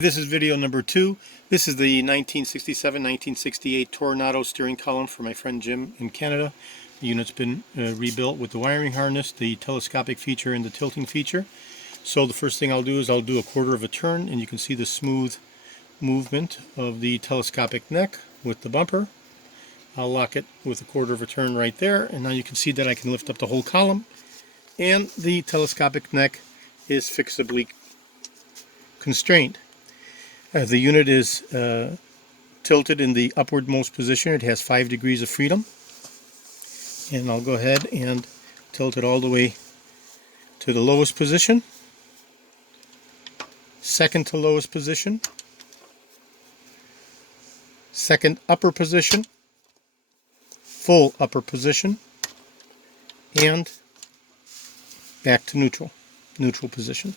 This is video number 2. This is the 1967-1968 Toronado steering column for my friend Jim in Canada. The unit's been rebuilt with the wiring harness, the telescopic feature, and the tilting feature. So the first thing I'll do is I'll do a quarter of a turn, and you can see the smooth movement of the telescopic neck with the bumper. I'll lock it with a quarter of a turn right there, and now you can see that I can lift up the whole column, and the telescopic neck is fixably constrained. The unit is tilted in the upwardmost position. It has 5 degrees of freedom. And I'll go ahead and tilt it all the way to the lowest position. Second to lowest position. Second upper position. Full upper position. And back to neutral position.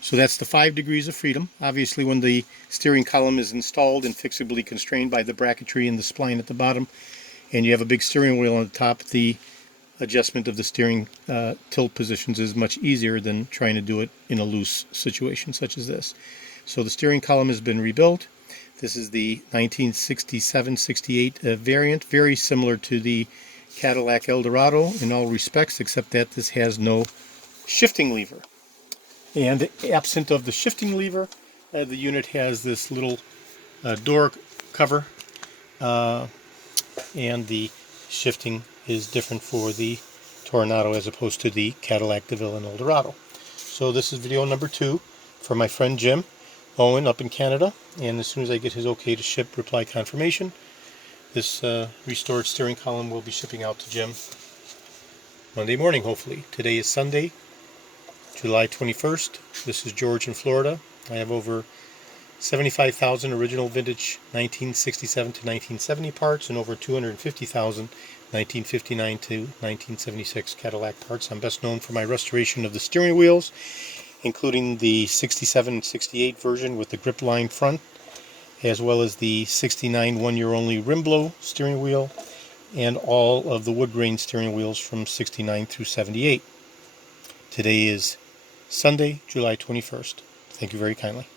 So that's the 5 degrees of freedom. Obviously, when the steering column is installed and fixably constrained by the bracketry and the spline at the bottom, and you have a big steering wheel on the top, the adjustment of the steering tilt positions is much easier than trying to do it in a loose situation such as this. So the steering column has been rebuilt. This is the 1967-68 variant, very similar to the Cadillac Eldorado in all respects, except that this has no shifting lever. And absent of the shifting lever, the unit has this little door cover, and the shifting is different for the Toronado as opposed to the Cadillac DeVille and Eldorado. So this is video number 2 for my friend Jim Owen up in Canada, and as soon as I get his okay to ship reply confirmation, this restored steering column will be shipping out to Jim Monday morning, hopefully. Today is Sunday, July 21st. This is George in Florida. I have over 75,000 original vintage 1967 to 1970 parts and over 250,000 1959 to 1976 Cadillac parts. I'm best known for my restoration of the steering wheels, including the 67 and 68 version with the grip line front, as well as the 69 one-year-only rim blow steering wheel, and all of the wood grain steering wheels from 69 through 78. Today is Sunday, July 21st. Thank you very kindly.